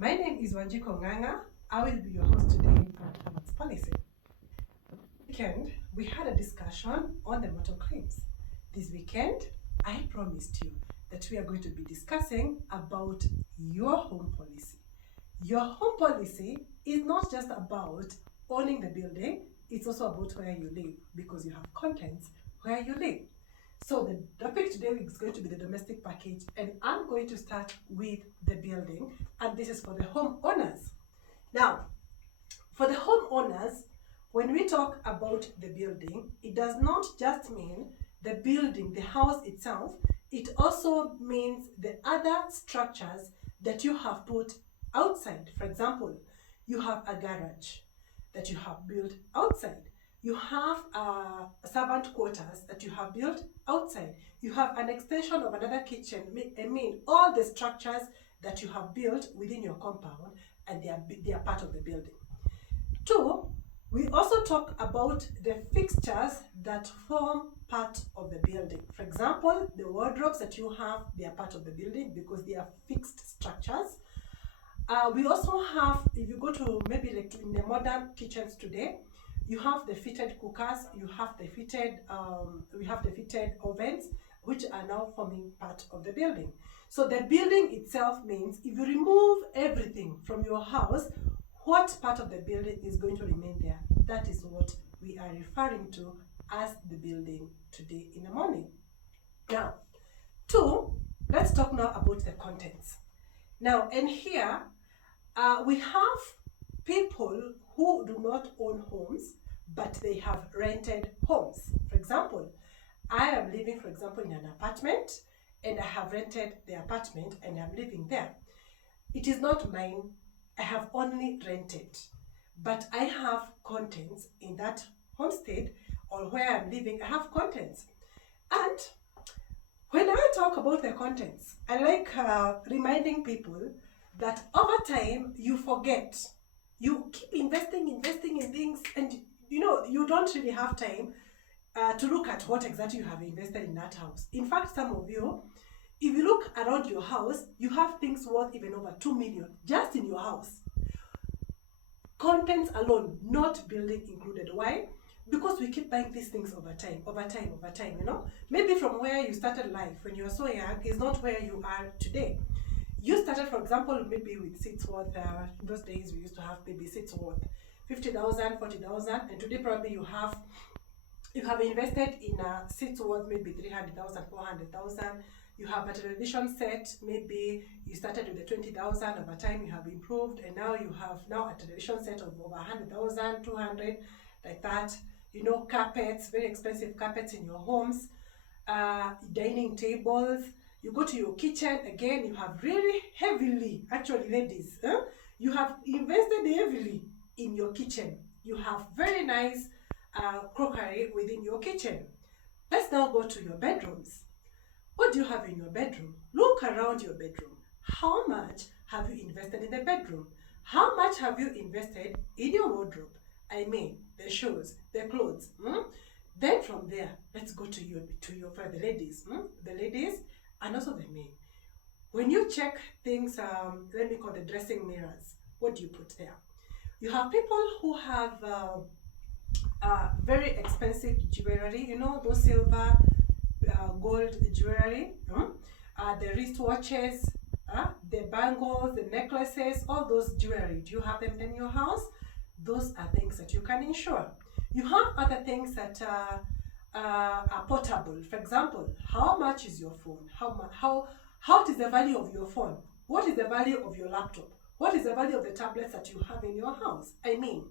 My name is Wanjiko Nganga. I will be your host today on Performance Policy. Weekend, we had a discussion on the motor claims. This weekend, I promised you that we are going to be discussing about your home policy. Your home policy is not just about owning the building, it's also about where you live because you have contents where you live. So the topic today is going to be the domestic package, and I'm going to start with the building, and this is for the homeowners. Now, for the homeowners, when we talk about the building, it does not just mean the building, the house itself, it also means the other structures that you have put outside. For example, you have a garage that you have built outside. You have servant quarters that you have built outside. You have an extension of another kitchen. I mean, all the structures that you have built within your compound, and they are part of the building. Two, we also talk about the fixtures that form part of the building. For example, the wardrobes that you have, they are part of the building because they are fixed structures. We also have, if you go to maybe like in the modern kitchens today, you have the fitted cookers, you have the fitted, we have the fitted ovens, which are now forming part of the building. So the building itself means if you remove everything from your house, what part of the building is going to remain there? That is what we are referring to as the building today in the morning. Now, two, let's talk now about the contents. Now, and here, we have people who do not own homes, but they have rented homes. For example, I am living, for example, in an apartment, and I have rented the apartment and I'm living there. It is not mine, I have only rented, but I have contents in that homestead or where I'm living, I have contents. And when I talk about the contents, I like reminding people that over time you forget. You keep investing in things, and you don't really have time to look at what exactly you have invested in that house. In fact, some of you, if you look around your house, you have things worth even over 2 million just in your house. Contents alone, not building included. Why? Because we keep buying these things over time, Maybe from where you started life when you were so young is not where you are today. You started, for example, maybe with seats worth, in those days we used to have maybe seats worth 50,000, 40,000, and today probably you have invested in a seats worth maybe 300,000, 400,000. You have a television set, maybe you started with the 20,000, over time you have improved, and now you have a television set of over 100,000, 200, like that. Carpets, very expensive carpets in your homes, dining tables. You go to your kitchen, again, you have really heavily, actually ladies, you have invested heavily in your kitchen. You have very nice crockery within your kitchen. Let's now go to your bedrooms. What do you have in your bedroom? Look around your bedroom. How much have you invested in the bedroom? How much have you invested in your wardrobe? I mean, the shoes, the clothes. Then from there, let's go to your for the ladies. The ladies and also the men. When you check things, let me call the dressing mirrors, what do you put there? You have people who have very expensive jewelry, those silver, gold jewelry, the wristwatches, the bangles, the necklaces, all those jewelry. Do you have them in your house? Those are things that you can insure. You have other things that are portable. For example, how much is your phone? How is the value of your phone? What is the value of your laptop? What is the value of the tablets that you have in your house? I mean,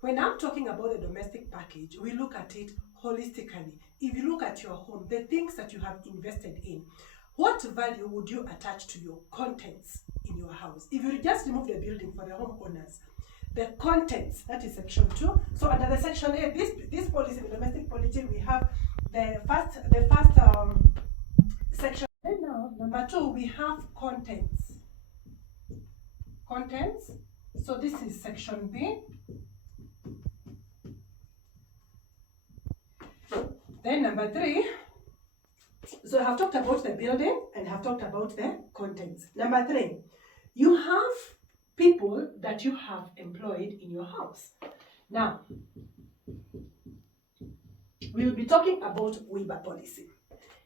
when I'm talking about the domestic package, we look at it holistically. If you look at your home, the things that you have invested in, what value would you attach to your contents in your house? If you just remove the building for the homeowners, the contents, that is section 2. So under the section A, this policy, the domestic policy, we have the first section. And now, number 2, we have contents. Contents. So this is section B. Then number 3. So I have talked about the building and have talked about the contents. Number 3, you have people that you have employed in your house. Now, we'll be talking about WIBA policy.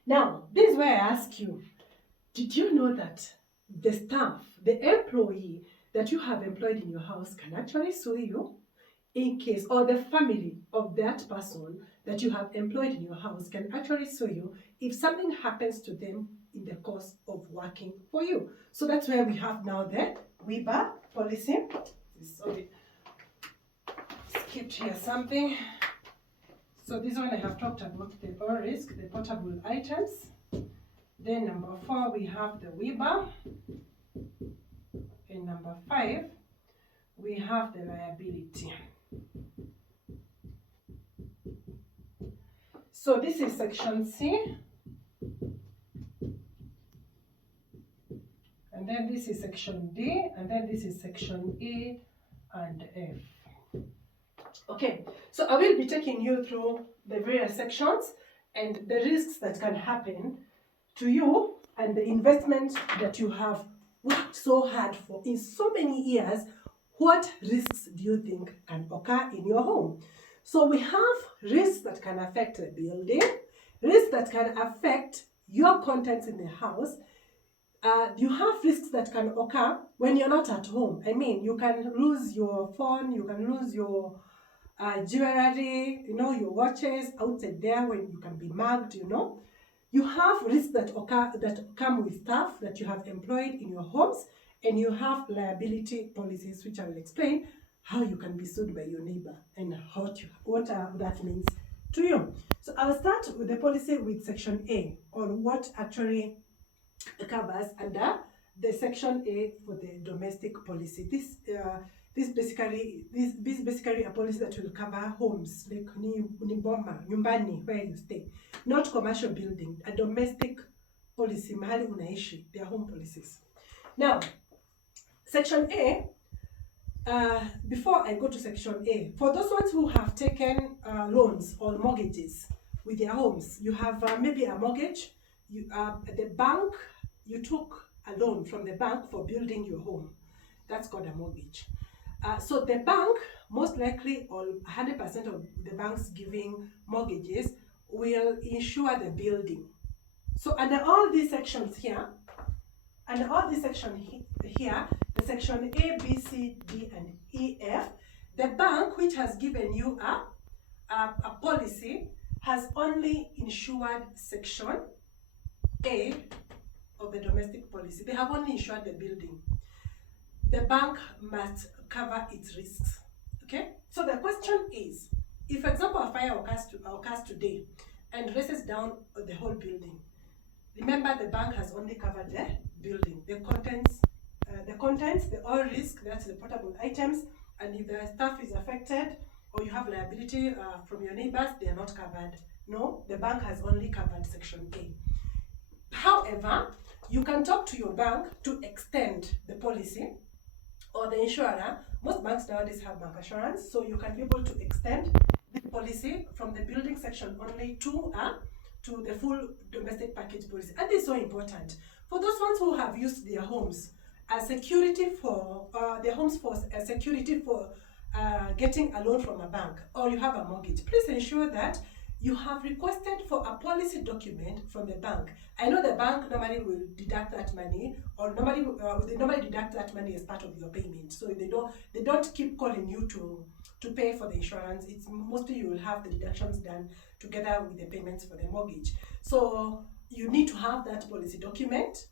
Now, this is where I ask you, did you know that the staff, the employee that you have employed in your house can actually sue you in case, or the family of that person that you have employed in your house can actually sue you if something happens to them in the course of working for you. So that's where we have now the WIBA policy. Sorry, skipped here something. So this one I have talked about the all risk, the portable items. Then number 4, we have the WIBA. And number 5, we have the liability. So this is section C. And then this is section D. And then this is section E and F. Okay, so I will be taking you through the various sections and the risks that can happen to you and the investment that you have worked so hard for in so many years. What risks do you think can occur in your home? So we have risks that can affect the building, risks that can affect your contents in the house. You have risks that can occur when you're not at home. I mean, you can lose your phone, you can lose your jewelry, your watches outside there when you can be mugged, You have risks that occur, that come with staff that you have employed in your homes, and you have liability policies, which I will explain how you can be sued by your neighbor and what that means to you. So I'll start with the policy with section A, on what actually covers under the section A for the domestic policy. This is basically a policy that will cover homes like Niboma, nyumbani, where you stay, not commercial building, a domestic policy, mahali unaishi, their home policies. Now, section A, before I go to section A, for those ones who have taken loans or mortgages with their homes, you have maybe a mortgage, the bank, you took a loan from the bank for building your home. That's called a mortgage. So the bank, most likely, or 100% of the banks giving mortgages will insure the building. So under all these sections here, the section A, B, C, D, and E, F, the bank which has given you a policy has only insured section A of the domestic policy. They have only insured the building. The bank must cover its risks. Okay? So the question is, if, for example, a fire occurs today and races down the whole building, remember the bank has only covered the building, the contents, the all risk, that's the portable items, and if the staff is affected or you have liability from your neighbors, they are not covered. No, the bank has only covered section A. However, you can talk to your bank to extend the policy, or the insurer. Most banks nowadays have bank assurance, so you can be able to extend the policy from the building section only to the full domestic package policy. And this is so important for those ones who have used their homes as security for security for getting a loan from a bank, or you have a mortgage. Please ensure that you have requested for a policy document from the bank. I know the bank normally will deduct that money, or they normally deduct that money as part of your payment. So they don't keep calling you to pay for the insurance. It's mostly you will have the deductions done together with the payments for the mortgage. So you need to have that policy document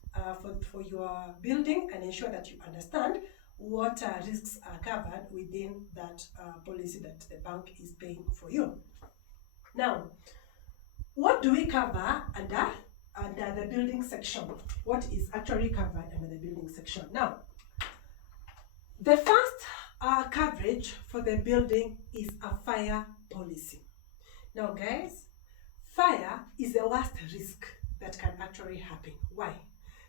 for your building, and ensure that you understand what risks are covered within that policy that the bank is paying for you. Now, what do we cover under the building section? What is actually covered under the building section? Now, the first coverage for the building is a fire policy. Now, guys, fire is the worst risk that can actually happen. Why?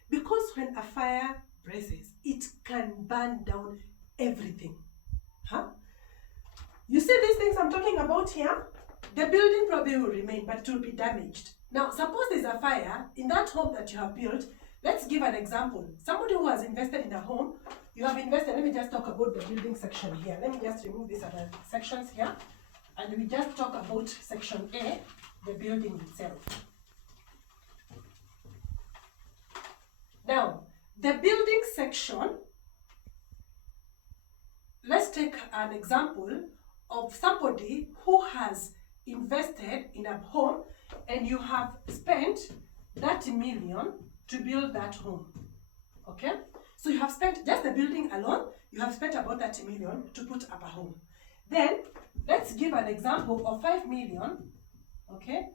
Because when a fire breaks, it can burn down everything. You see these things I'm talking about here? The building probably will remain, but it will be damaged. Now, suppose there's a fire in that home that you have built. Let's give an example. Somebody who has invested in a home, you have invested. Let me just talk about the building section here. Let me just remove these other sections here, and we just talk about section A, the building itself. Now, the building section, let's take an example of somebody who has invested in a home and you have spent 30 million to build that home. Okay? So you have spent, just the building alone, you have spent about 30 million to put up a home. Then, let's give an example of 5 million, okay?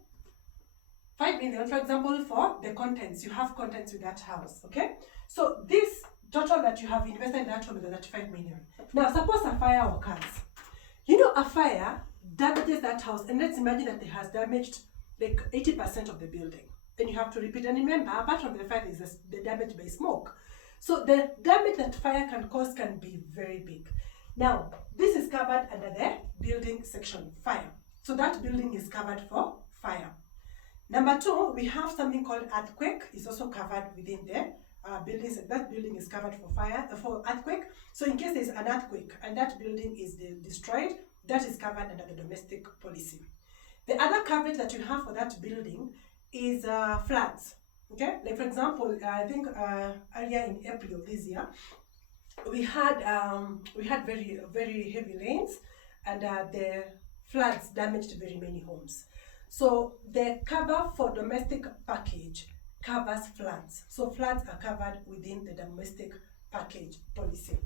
5 million, for example, for the contents. You have contents with that house, okay? So this total that you have invested in that home is 35 million. Now, suppose a fire occurs. You know, a fire damages that house, and let's imagine that it has damaged like 80% of the building. And you have to repeat, and remember, apart from the fire, is the damage by smoke. So the damage that fire can cause can be very big. Now, this is covered under the building section, fire. So that building is covered for fire. Number 2, we have something called earthquake. It's also covered within the buildings. That building is covered for fire, for earthquake. So in case there's an earthquake and that building is destroyed, that is covered under the domestic policy. The other coverage that you have for that building is floods. Okay, like for example, I think earlier in April this year, we had very heavy rains, and the floods damaged very many homes. So the cover for domestic package covers floods. So floods are covered within the domestic package policy.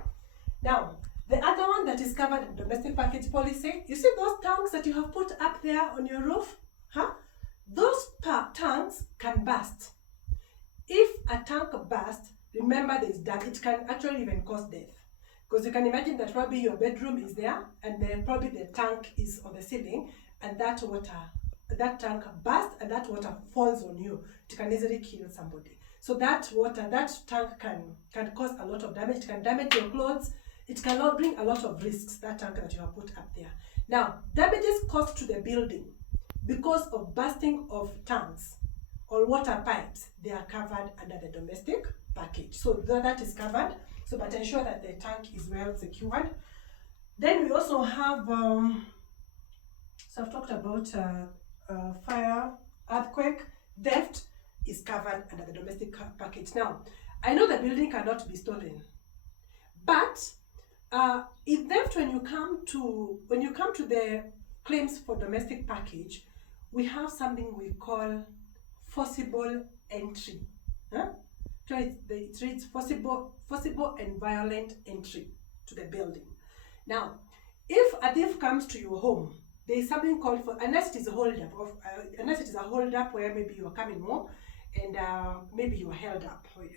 Now, the other one that is covered in domestic package policy, you see those tanks that you have put up there on your roof? Those tanks can burst. If a tank bursts, remember there is damage. It can actually even cause death. Because you can imagine that probably your bedroom is there, and then probably the tank is on the ceiling, and that tank bursts, and that water falls on you. It can easily kill somebody. So that tank can cause a lot of damage. It can damage your clothes. It can bring a lot of risks, that tank that you have put up there. Now, damages caused to the building because of bursting of tanks or water pipes, they are covered under the domestic package. So that is covered. So, but ensure that the tank is well secured. Then we also have, so I've talked about fire, earthquake, theft is covered under the domestic package. Now, I know the building cannot be stolen, but in theft, when you come to the claims for domestic package, we have something we call forcible entry. So it reads forcible and violent entry to the building. Now, if a thief comes to your home, there is something called unless it is a hold up, where maybe you are coming home and maybe you are held up, when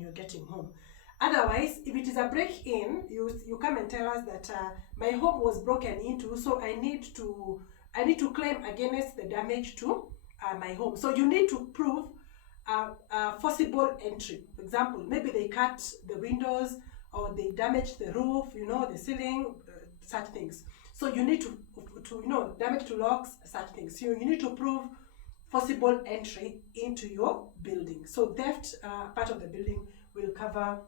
you're getting home. Otherwise, if it is a break-in, you come and tell us that my home was broken into, so I need to claim against the damage to my home. So you need to prove forcible entry. For example, maybe they cut the windows or they damaged the roof, the ceiling, such things. So you need to damage to locks, such things. So you need to prove forcible entry into your building. So theft part of the building will cover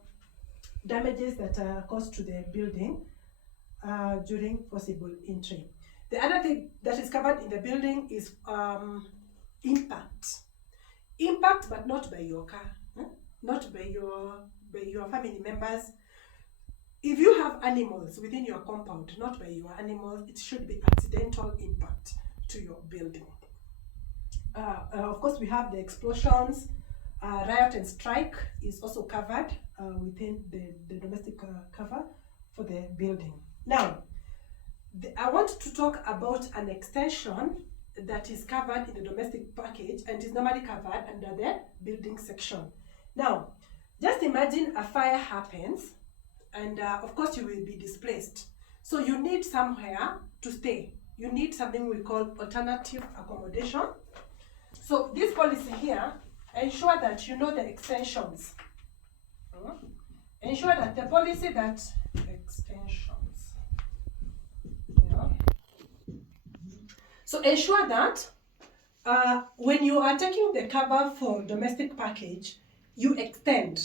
damages that are caused to the building during forcible entry. The other thing that is covered in the building is impact. Impact, but not by your car, not by your family members. If you have animals within your compound, not by your animals, it should be accidental impact to your building. Of course, we have the explosions, riot and strike is also covered within the domestic cover for the building. Now, I want to talk about an extension that is covered in the domestic package and is normally covered under the building section. Now, just imagine a fire happens and of course you will be displaced. So you need somewhere to stay. You need something we call alternative accommodation. So this policy here, ensure that you know the extensions. Ensure that the policy that extensions. So ensure that when you are taking the cover for domestic package, you extend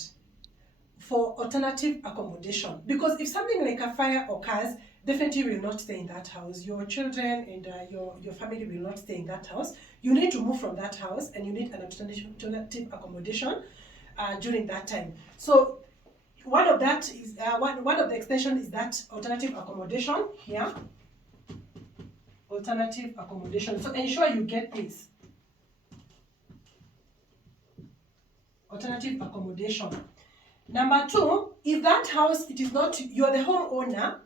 for alternative accommodation, because if something like a fire occurs, definitely you will not stay in that house. Your children and your family will not stay in that house. You need to move from that house, and you need an alternative accommodation during that time. So one of that is one of the extension is that alternative accommodation here. Alternative accommodation. So ensure you get this. Alternative accommodation. Number two, if that house, it is not, you are the homeowner,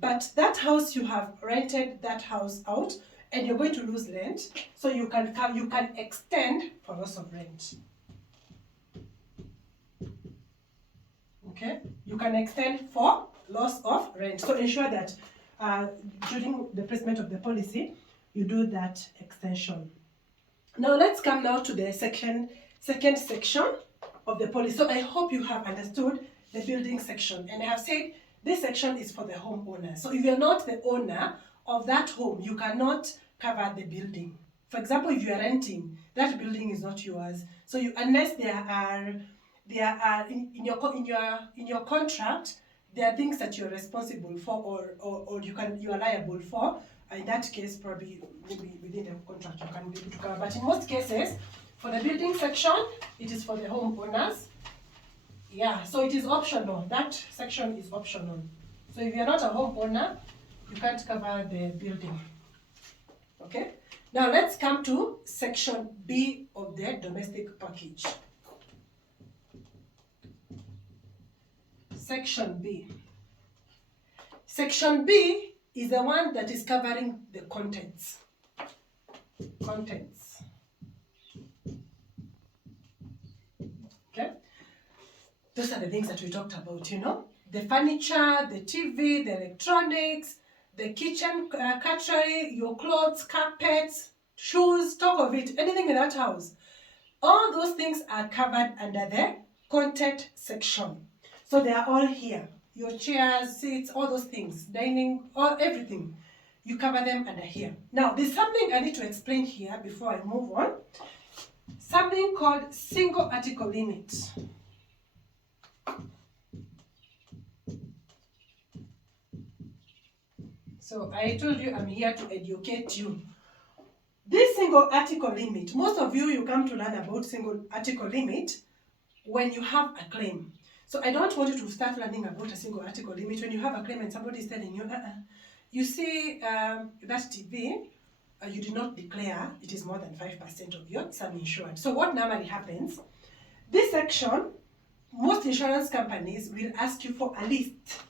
but that house you have rented that house out and you're going to lose rent, so you can extend for loss of rent. Okay, you can extend for loss of rent. So ensure that during the placement of the policy, you do that extension. Now let's come now to the second section of the policy. So I hope you have understood the building section, and I have said this section is for the homeowner. So if you're not the owner of that home, you cannot cover the building. For example, if you are renting, that building is not yours. So unless there are in your contract, there are things that you're responsible for, or you are liable for. In that case, probably maybe within the contract you can be able to cover. But in most cases, for the building section, it is for the homeowners. Yeah, so it is optional. That section is optional. So if you're not a homeowner, you can't cover the building. Okay? Now let's come to section B of the domestic package. Section B. Section B is the one that is covering the contents. Contents. Okay? Those are the things that we talked about, you know. The furniture, the TV, the electronics, the kitchen cutlery, your clothes, carpets, shoes, talk of it, anything in that house. All those things are covered under the content section. So they are all here. Your chairs, seats, all those things, dining, everything. You cover them under here. Now, there's something I need to explain here before I move on. Something called single article limit. So I told you I'm here to educate you. This single article limit, most of you come to learn about single article limit when you have a claim. So I don't want you to start learning about a single article limit when you have a claim and somebody is telling you, you see that TV, you did not declare it is more than 5% of your sum insured. So what normally happens, this section, most insurance companies will ask you for a list.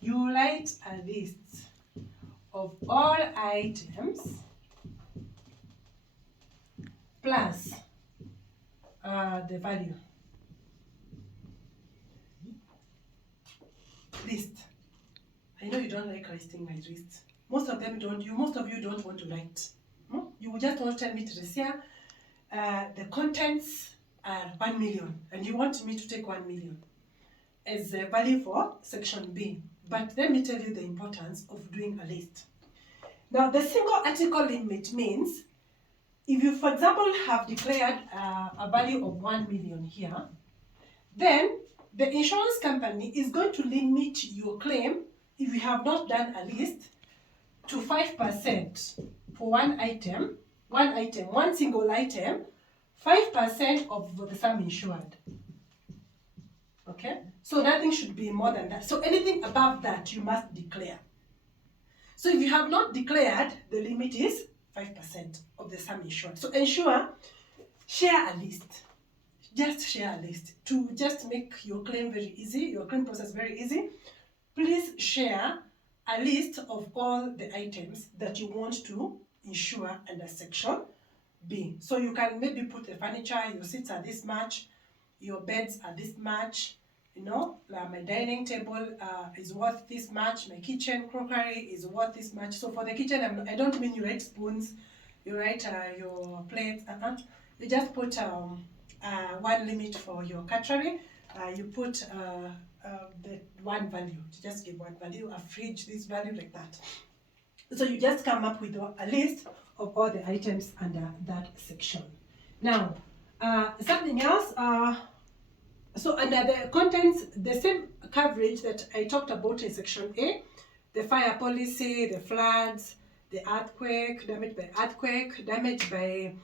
You write a list of all items plus the value. List. I know you don't like writing my list. Most of them don't. Most of you don't want to write. You just want to tell me, Teresia, the contents are 1 million, and you want me to take 1 million as a value for section B. But let me tell you the importance of doing a list. Now, the single article limit means if you, for example, have declared a value of 1 million here, then the insurance company is going to limit your claim, if you have not done a list, to 5% for one single item, 5% of the sum insured. Okay? So nothing should be more than that. So anything above that, you must declare. So if you have not declared, the limit is 5% of the sum insured. So ensure, share a list. Just share a list to just make your claim very easy, your claim process very easy. Please share a list of all the items that you want to insure under section B. So you can maybe put the furniture, your seats are this much, your beds are this much, you know, my dining table is worth this much, my kitchen crockery is worth this much. So for the kitchen, I don't mean you write spoons, you write your plates, you just put one limit for your cutlery, you put the one value, to just give one value, a fridge, this value, like that. So you just come up with a list of all the items under that section. Now, something else, So under the contents, the same coverage that I talked about in section A, the fire policy, the floods, the earthquake, damage by earthquake, damage by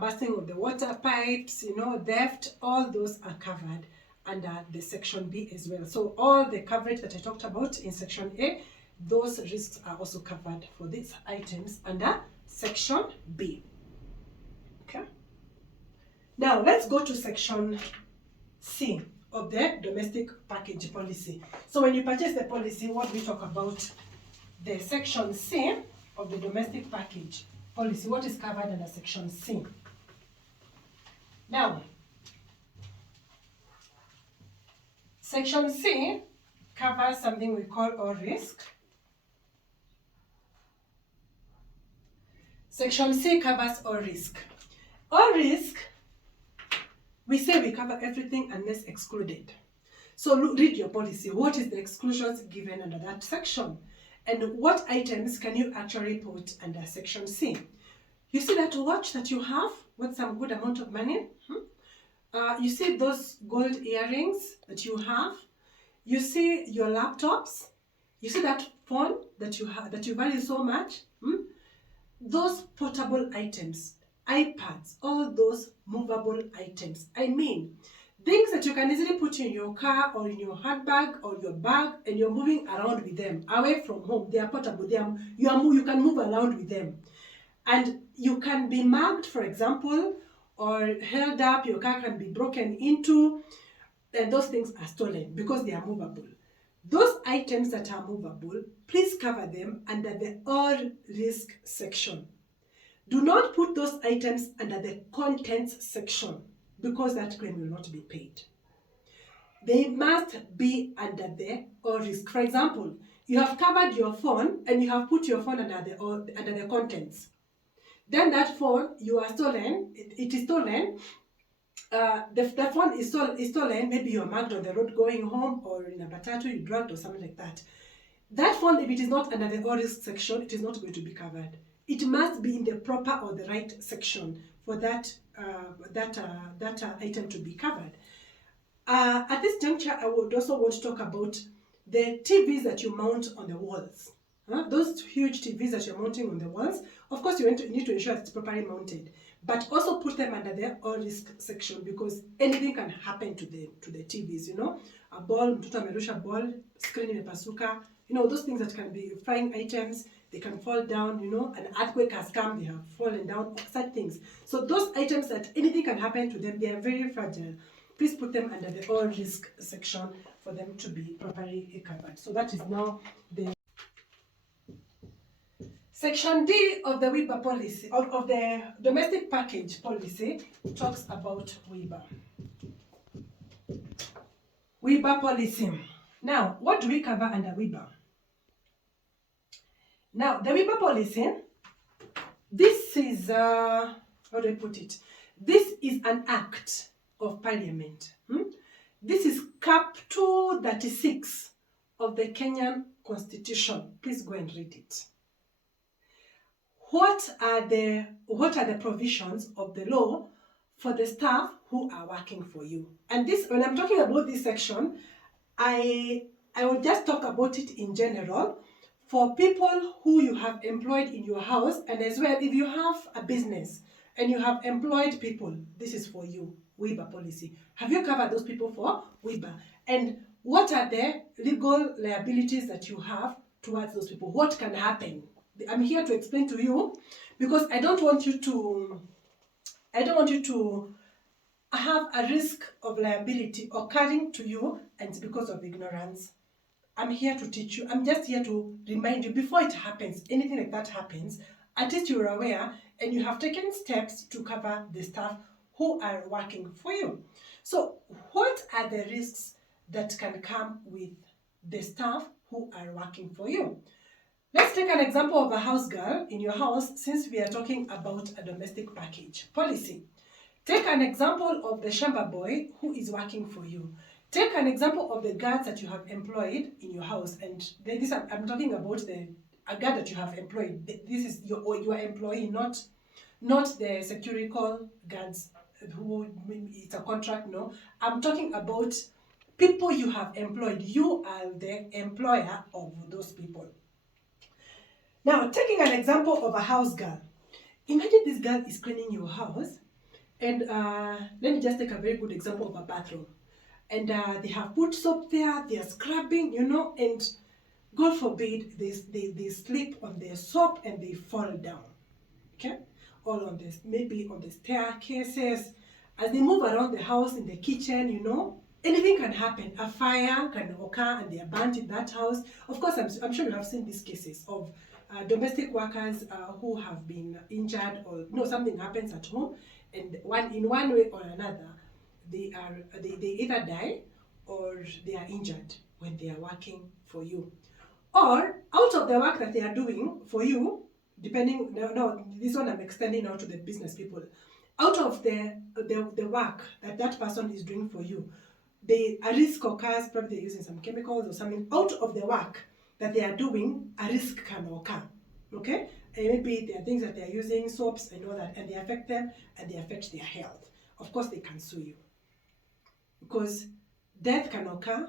bursting of the water pipes, theft, all those are covered under the section B as well. So all the coverage that I talked about in section A, those risks are also covered for these items under section B. Okay. Now let's go to section C of the domestic package policy. So when you purchase the policy, what we talk about, the section C of the domestic package policy, what is covered under section C? Now, section C covers something we call all risk. Section C covers all risk. All risk, we say we cover everything unless excluded. So read your policy. What is the exclusions given under that section? And what items can you actually put under section C? You see that watch that you have with some good amount of money? You see those gold earrings that you have? You see your laptops? You see that phone that you have, that you value so much? Those portable items, iPads, all those movable items. I mean, things that you can easily put in your car or in your handbag or your bag, and you're moving around with them away from home. They are portable. You can move around with them. And you can be mugged, for example, or held up. Your car can be broken into, and those things are stolen because they are movable. Those items that are movable, please cover them under the all risk section. Do not put those items under the contents section because that claim will not be paid. They must be under the all risk. For example, you have covered your phone and you have put your phone under the contents. Then that phone, you are stolen, it is stolen. The phone is stolen, maybe you're mugged on the road going home, or in a matatu, you drugged or something like that. That phone, if it is not under the all risk section, it is not going to be covered. It must be in the proper or the right section for that item to be covered. At this juncture, I would also want to talk about the TVs that you mount on the walls. Those huge TVs that you're mounting on the walls, of course you need to ensure it's properly mounted, but also put them under the all risk section because anything can happen to the TVs, a ball, mtoto amerusha ball, screen imepasuka, those things that can be flying items, they can fall down, an earthquake has come, they have fallen down, such things. So those items that anything can happen to them, they are very fragile. Please put them under the all risk section for them to be properly covered. So that is now the Section D of the WIBA policy, of the domestic package policy, talks about WIBA. WIBA policy. Now, what do we cover under WIBA? Now, the WIBA policy, this is, how do I put it? This is an act of parliament. This is Cap 236 of the Kenyan Constitution. Please go and read it. What are the provisions of the law for the staff who are working for you? And this, when I'm talking about this section, I will just talk about it in general for people who you have employed in your house, and as well if you have a business and you have employed people, this is for you, WIBA policy. Have you covered those people for WIBA? And what are the legal liabilities that you have towards those people? What can happen? I'm here to explain to you because I don't want you to have a risk of liability occurring to you and it's because of ignorance. I'm here to teach you. I'm just here to remind you before it happens, anything like that happens, at least you're aware and you have taken steps to cover the staff who are working for you. So what are the risks that can come with the staff who are working for you? Let's take an example of a house girl in your house since we are talking about a domestic package policy. Take an example of the shamba boy who is working for you. Take an example of the guards that you have employed in your house. And this, I'm talking about a guard that you have employed. This is your employee, not the security guards who it's a contract, no. I'm talking about people you have employed. You are the employer of those people. Now, taking an example of a house girl. Imagine this girl is cleaning your house, and let me just take a very good example of a bathroom. And they have put soap there, they are scrubbing, and God forbid they slip on their soap and they fall down. Okay? Or on this, maybe on the staircases. As they move around the house, in the kitchen, anything can happen. A fire can occur and they are burnt in that house. Of course, I'm sure you have seen these cases of domestic workers who have been injured, or something happens at home, and in one way or another, they either die or they are injured when they are working for you, or out of the work that they are doing for you, depending. No, this one I'm extending now to the business people. Out of the work that person is doing for you, a risk occurs. Probably they're using some chemicals or something. Out of the work that they are doing, a risk can occur. Okay? And maybe there are things that they are using, soaps and all that, and they affect them and they affect their health. Of course, they can sue you, because death can occur,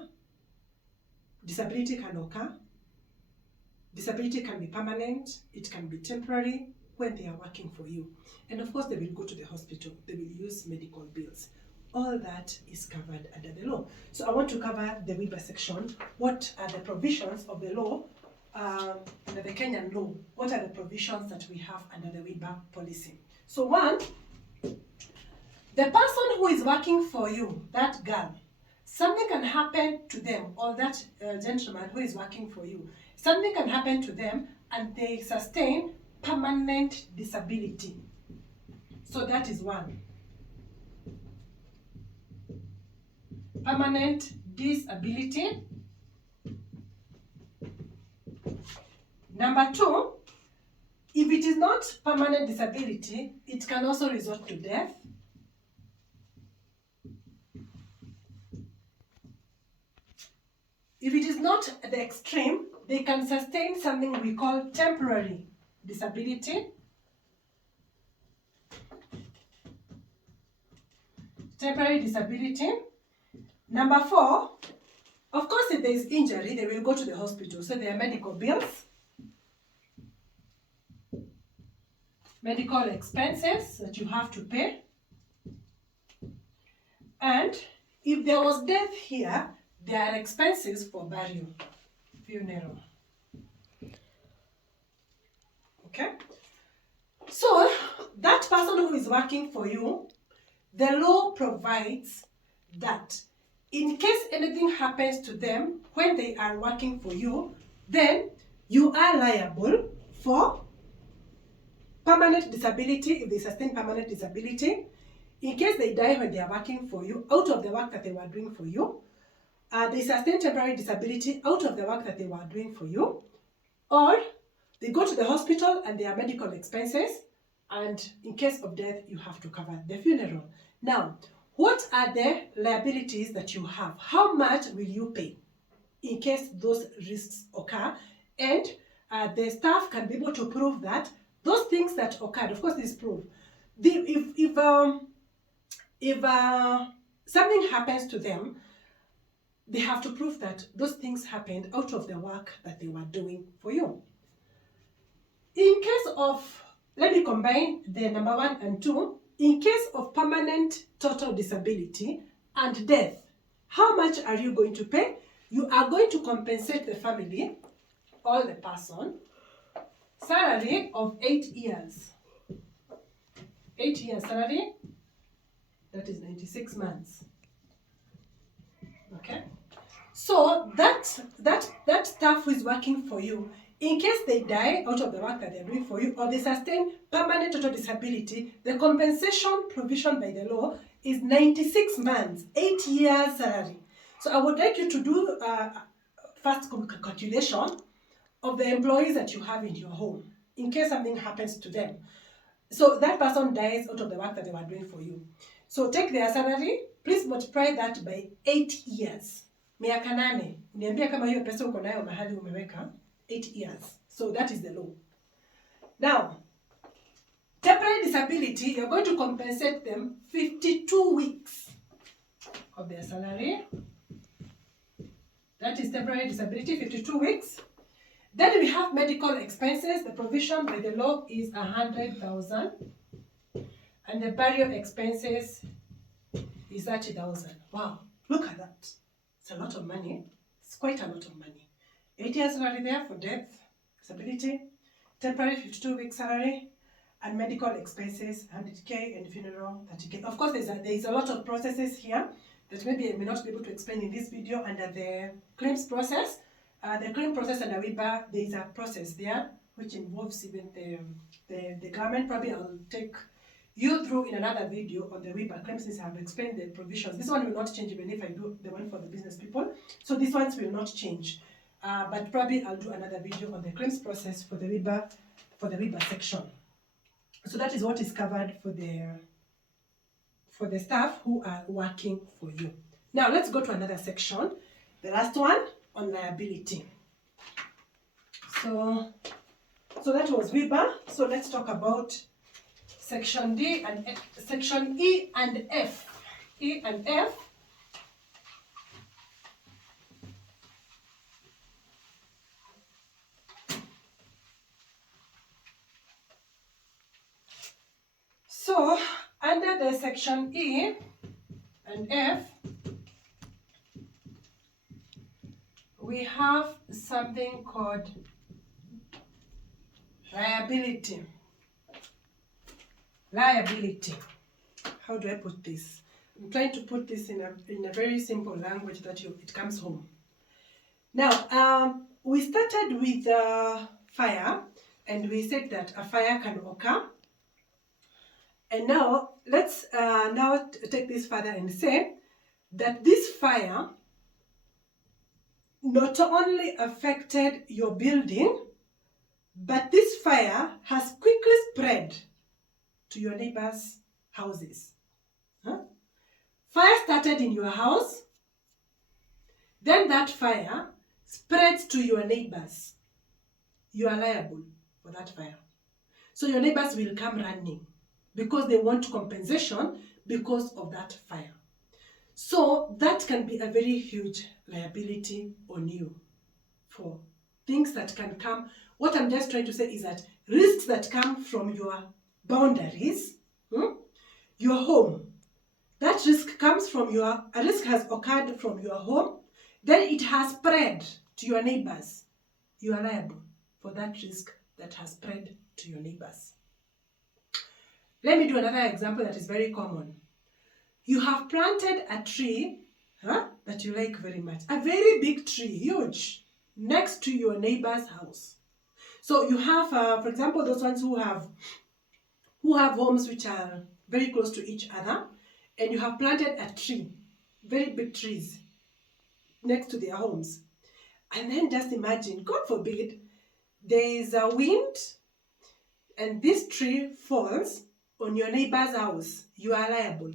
disability can occur. Disability can be permanent, it can be temporary when they are working for you. And of course, they will go to the hospital, they will use medical bills. All that is covered under the law. So I want to cover the WIBA section. What are the provisions of the law, under the Kenyan law? What are the provisions that we have under the WIBA policy? So one, the person who is working for you, that girl, something can happen to them, or that gentleman who is working for you, something can happen to them and they sustain permanent disability. So that is one. Permanent disability. Number two, if it is not permanent disability, it can also resort to death. If it is not the extreme, they can sustain something we call temporary disability. Temporary disability. Number four, of course, if there is injury, they will go to the hospital. So there are medical bills, medical expenses that you have to pay. And if there was death here, there are expenses for burial, funeral. Okay? So, that person who is working for you, the law provides that in case anything happens to them when they are working for you, then you are liable for permanent disability if they sustain permanent disability. In case they die when they are working for you, out of the work that they were doing for you, they sustain temporary disability out of the work that they were doing for you, or they go to the hospital and their medical expenses, and in case of death, you have to cover the funeral. Now, what are the liabilities that you have? How much will you pay in case those risks occur? And the staff can be able to prove that those things that occurred, of course, this is proof. If something happens to them, they have to prove that those things happened out of the work that they were doing for you. In case of, let me combine the number 1 and 2. In case of permanent total disability and death, how much are you going to pay? You are going to compensate the family or the person salary of 8 years. 8 years salary, that is 96 months. Okay? So that staff who is working for you, in case they die out of the work that they're doing for you, or they sustain permanent total disability, the compensation provision by the law is 96 months, 8 years salary. So I would like you to do first calculation of the employees that you have in your home, in case something happens to them. So that person dies out of the work that they were doing for you. So take their salary, please multiply that by 8 years. Miaka 8. Niambia kama hiyo pesa uko nayo mahali umeweka 8 years. So that is the law. Now, Temporary disability, you're going to compensate them 52 weeks of their salary. That is temporary disability, 52 weeks. Then we have medical expenses. The provision by the law is 100,000. And the burial expenses is 30,000. Wow, look at that. It's a lot of money. It's quite a lot of money. 8 years salary there for death, disability, temporary 52-week salary, and medical expenses 100K, and funeral 30K. Of course, there is a lot of processes here that maybe I may not be able to explain in this video under the claims process. The claim process under WIBA, there is a process there which involves even the government. Probably I'll take you through in another video on the WIBA claims, since I have explained the provisions. This one will not change even if I do the one for the business people. So these ones will not change. But probably I'll do another video on the claims process for the WIBA section. So that is what is covered for the staff who are working for you. Now let's go to another section. The last one on liability. So that was WIBA. So let's talk about Section D and Section E and F. E and F. So under the Section E and F, we have something called liability. Liability. How do I put this? I'm trying to put this in a very simple language that it comes home. Now, we started with fire, and we said that a fire can occur. And now, let's now take this further and say that this fire not only affected your building, but this fire has quickly spread to your neighbors' houses. Fire started in your house, then that fire spreads to your neighbors. You are liable for that fire. So your neighbors will come running because they want compensation because of that fire. So that can be a very huge liability on you for things that can come. What I'm just trying to say is that risks that come from your boundaries, your home, that risk comes from a risk has occurred from your home, then it has spread to your neighbors. You are liable for that risk that has spread to your neighbors. Let me do another example that is very common. You have planted a tree that you like very much, a very big tree, huge, next to your neighbor's house. So you have, for example, those ones who have homes which are very close to each other, and you have planted a tree, very big trees, next to their homes. And then just imagine, God forbid, there is a wind, and this tree falls on your neighbor's house. You are liable.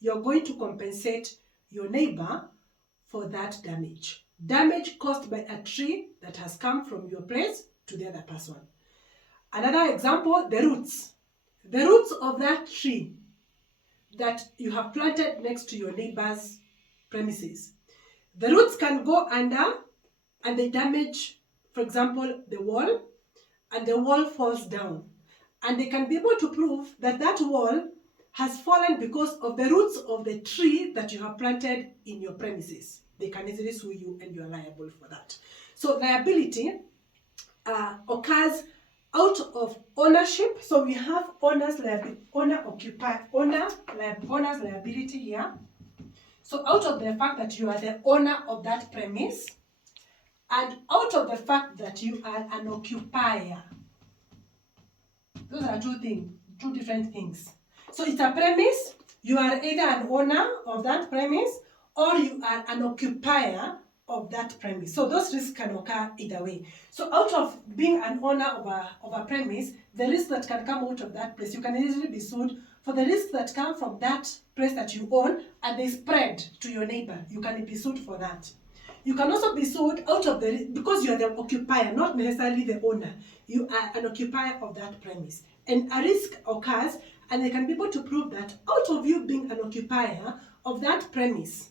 You're going to compensate your neighbor for that damage. Damage caused by a tree that has come from your place to the other person. Another example, the roots. The roots of that tree that you have planted next to your neighbor's premises. The roots can go under and they damage, for example, the wall, and the wall falls down. And they can be able to prove that that wall has fallen because of the roots of the tree that you have planted in your premises. They can easily sue you and you are liable for that. So liability occurs out of ownership. So we have owner's liability here. So out of the fact that you are the owner of that premise, and out of the fact that you are an occupier. Those are two different things. So it's a premise. You are either an owner of that premise or you are an occupier of that premise. So those risks can occur either way. So out of being an owner of a premise, the risks that can come out of that place, you can easily be sued for the risks that come from that place that you own and they spread to your neighbor. You can be sued for that. You can also be sued out of because you are the occupier, not necessarily the owner. You are an occupier of that premise. and a risk occurs, and they can be able to prove that out of you being an occupier of that premise,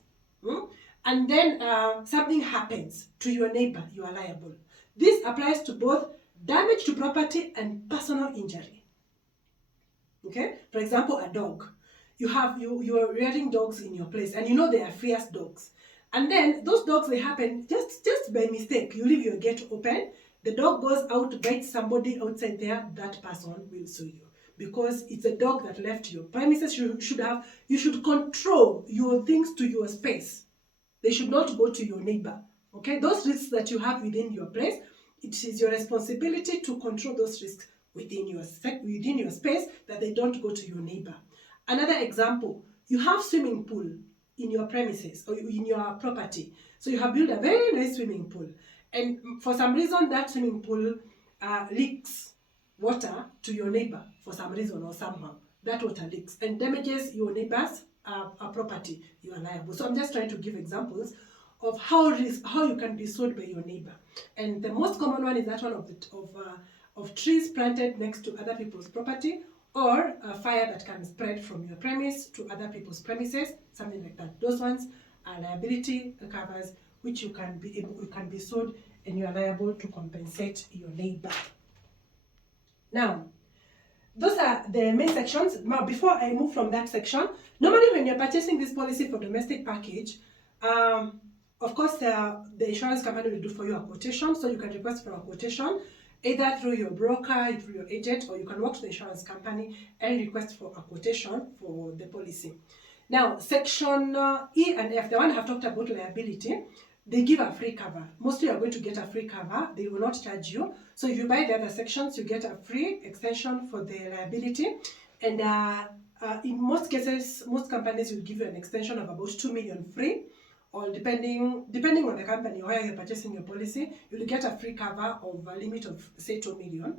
and then something happens to your neighbor, you are liable. This applies to both damage to property and personal injury. Okay, for example, a dog. You are rearing dogs in your place, and you know they are fierce dogs. And then those dogs, they happen just by mistake. You leave your gate open, the dog goes out, bites somebody outside there, that person will sue you. Because it's a dog that left your premises. You should control your things to your space. They should not go to your neighbor. Okay, those risks that you have within your place, it is your responsibility to control those risks within your space, that they don't go to your neighbor. Another example, you have swimming pool in your premises or in your property. So you have built a very nice swimming pool, and for some reason that swimming pool leaks water to your neighbor for some reason or somehow. That water leaks and damages your neighbor's property. You are liable. So I'm just trying to give examples of how you can be sued by your neighbor. And the most common one is that one of trees planted next to other people's property, or a fire that can spread from your premise to other people's premises, something like that. Those ones are liability covers, which you can be sued, and you are liable to compensate your neighbor. Now, those are the main sections. Now, before I move from that section, normally when you're purchasing this policy for domestic package, of course, the insurance company will do for you a quotation, so you can request for a quotation either through your broker, through your agent, or you can walk to the insurance company and request for a quotation for the policy. Now, section E and F, the one I have talked about liability, they give a free cover. Mostly you're going to get a free cover. They will not charge you. So if you buy the other sections, you get a free extension for the liability. And in most cases, most companies will give you an extension of about 2 million free, or depending on the company where you're purchasing your policy, you'll get a free cover of a limit of, say, 2 million.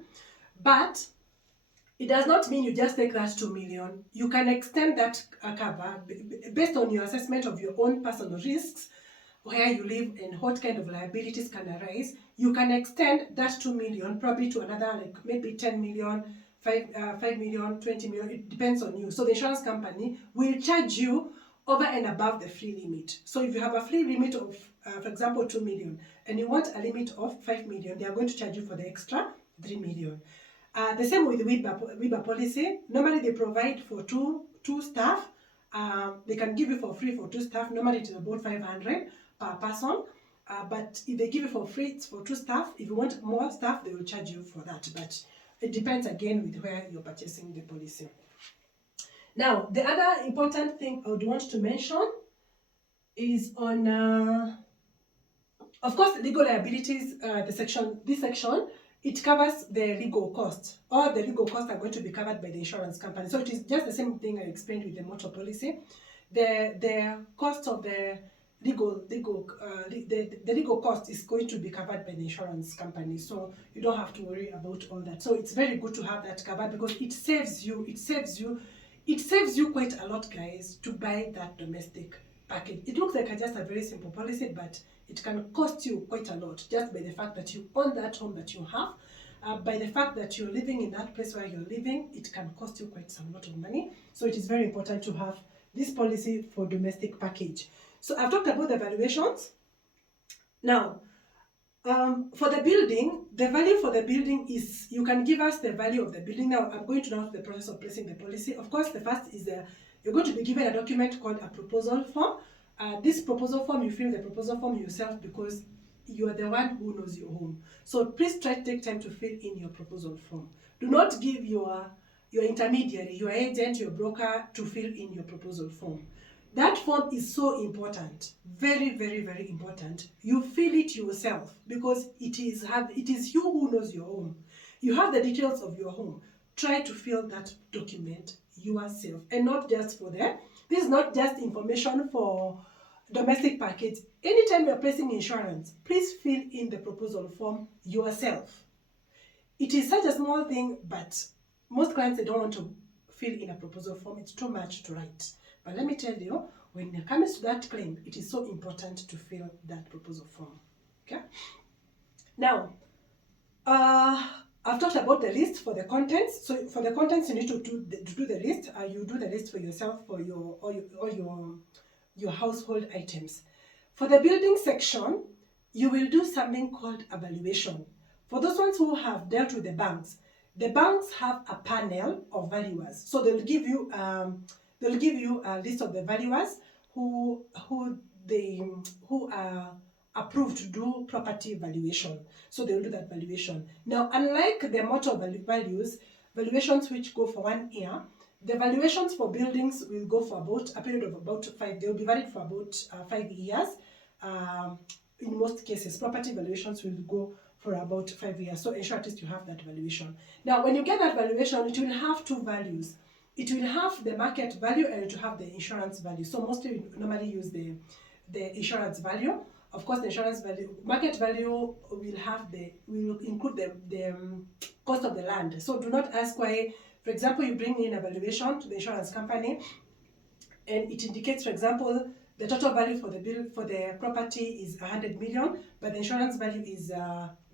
But it does not mean you just take that 2 million. You can extend that cover based on your assessment of your own personal risks, where you live and what kind of liabilities can arise. You can extend that 2 million probably to another, like maybe 10 million, 5 million, 20 million. It depends on you. So the insurance company will charge you over and above the free limit. So if you have a free limit of, for example, 2 million, and you want a limit of 5 million, they are going to charge you for the extra 3 million. The same with the WIBA policy. Normally they provide for two staff. They can give you for free for 2 staff. Normally it is about 500 per person. But if they give you for free, it's for 2 staff. If you want more staff, they will charge you for that. But it depends again with where you're purchasing the policy. Now, the other important thing I would want to mention is on, of course, legal liabilities. This section, it covers the legal costs. All the legal costs are going to be covered by the insurance company. So it is just the same thing I explained with the motor policy. The cost of the legal cost is going to be covered by the insurance company, so you don't have to worry about all that. So it's very good to have that covered, because it saves you quite a lot, guys, to buy that domestic package. It looks like just a very simple policy, but it can cost you quite a lot just by the fact that you own that home that you have. By the fact that you're living in that place where you're living, it can cost you quite some lot of money. So it is very important to have this policy for domestic package. So I've talked about the valuations. Now, for the building, the value for the building is, you can give us the value of the building. Now, I'm going to now the process of placing the policy. Of course, the first is you're going to be given a document called a proposal form. This proposal form, you fill the proposal form yourself, because you are the one who knows your home. So please try to take time to fill in your proposal form. Do not give your intermediary, your agent, your broker to fill in your proposal form. That form is so important, very, very, very important. You fill it yourself, because it is you who knows your home. You have the details of your home. Try to fill that document yourself, and not just for them. This is not just information for domestic package. Anytime you're placing insurance, please fill in the proposal form yourself. It is such a small thing, but most clients, they don't want to fill in a proposal form. It's too much to write. But let me tell you, when it comes to that claim, it is so important to fill that proposal form. Okay? Now, I've talked about the list for the contents. So for the contents, you need to do the list. You do the list for yourself for your household items. For the building section, you will do something called a valuation. For those ones who have dealt with the banks have a panel of valuers. So they'll give you a list of the valuers who are approved to do property valuation. So they will do that valuation. Now, unlike the motor valuations which go for 1 year, the valuations for buildings will go for about a period of about 5. They will be valid for about 5 years. In most cases, property valuations will go for about 5 years. So ensure at least you have that valuation. Now, when you get that valuation, it will have two values. It will have the market value and it will have the insurance value. So mostly we normally use the insurance value. Of course, the insurance value, market value will include the cost of the land. So do not ask why, for example, you bring in a valuation to the insurance company and it indicates, for example, the total value for the property is 100 million, but the insurance value is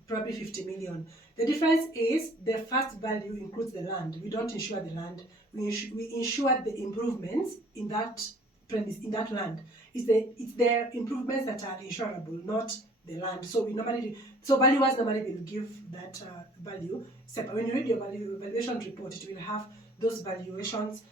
probably 50 million. The difference is the first value includes the land. We don't insure the land. We insure the improvements in that premise, in that land. It's the improvements that are insurable, not the land. So valuers normally will give that value. When you read your valuation report, it will have those valuations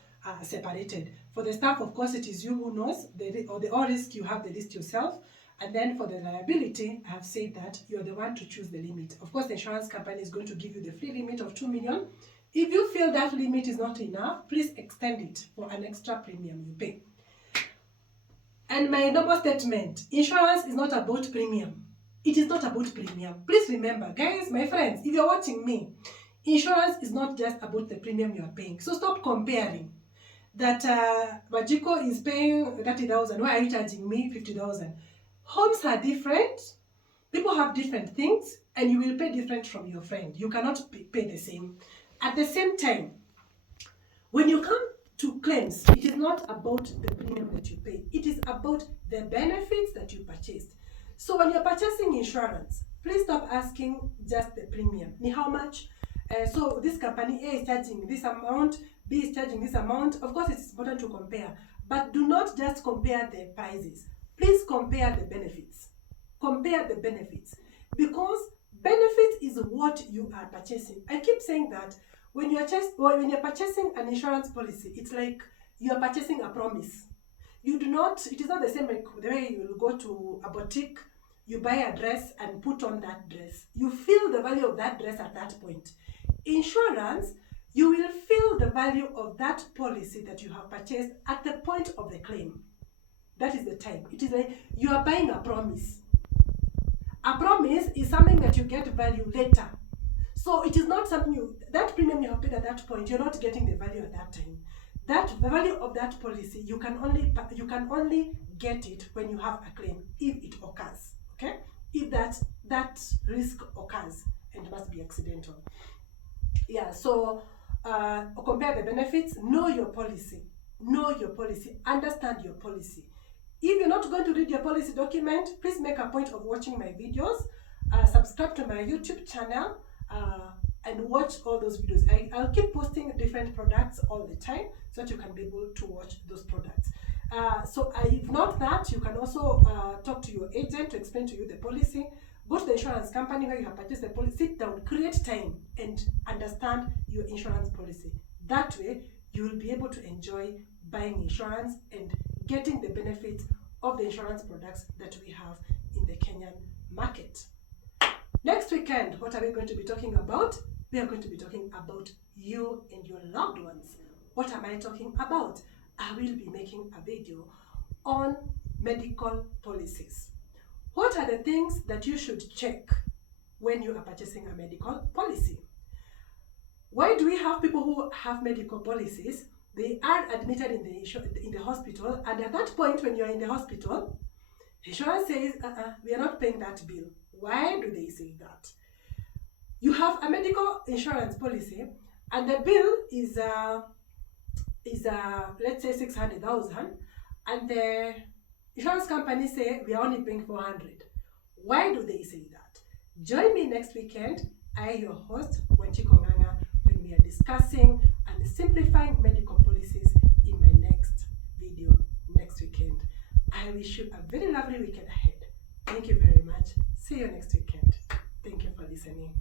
separated. For the staff, of course, it is you who knows the all risk. You have the list yourself. And then for the liability, I have said that you're the one to choose the limit. Of course, the insurance company is going to give you the free limit of 2 million. If you feel that limit is not enough, please extend it for an extra premium you pay. And my normal statement, insurance is not about premium. It is not about premium. Please remember, guys, my friends, if you're watching me, insurance is not just about the premium you're paying. So stop comparing. That Bajiko is paying 30,000. Why are you charging me 50,000? Homes are different. People have different things, and you will pay different from your friend. You cannot pay the same. At the same time, when you come to claims, it is not about the premium that you pay. It is about the benefits that you purchased. So when you're purchasing insurance, please stop asking just the premium. Ni how much? So this company A is charging this amount, B is charging this amount. Of course, it's important to compare, but do not just compare the prices. Please compare the benefits. Compare the benefits, because benefits is what you are purchasing. I keep saying that when you're purchasing an insurance policy, it's like you're purchasing a promise. It is not the same like the way you will go to a boutique, you buy a dress and put on that dress. You feel the value of that dress at that point. Insurance, you will feel the value of that policy that you have purchased at the point of the claim. That is the time. It is like you are buying a promise. A promise is something that you get value later. So it is not something that premium you have paid at that point, you're not getting the value at that time. The value of that policy, you can only get it when you have a claim, if it occurs. Okay? If that risk occurs and must be accidental. Yeah, so compare the benefits, know your policy, understand your policy. If you're not going to read your policy document, please make a point of watching my videos, subscribe to my YouTube channel, and watch all those videos. I'll keep posting different products all the time so that you can be able to watch those products. If not that, you can also talk to your agent to explain to you the policy. Go to the insurance company where you have purchased the policy, sit down, create time, and understand your insurance policy. That way, you will be able to enjoy buying insurance and getting the benefits of the insurance products that we have in the Kenyan market. Next weekend, what are we going to be talking about? We are going to be talking about you and your loved ones. What am I talking about? I will be making a video on medical policies. What are the things that you should check when you are purchasing a medical policy? Why do we have people who have medical policies? They are admitted in the hospital, and at that point when you're in the hospital, insurance says, we are not paying that bill. Why do they say that? You have a medical insurance policy, and the bill is let's say 600,000, and the insurance company say we are only paying 400. Why do they say that? Join me next weekend. I, your host, Wanjiko Ng'ang'a, when we are discussing and simplifying medical policies in my next video next weekend. I wish you a very lovely weekend ahead. Thank you very much. See you next weekend. Thank you for listening.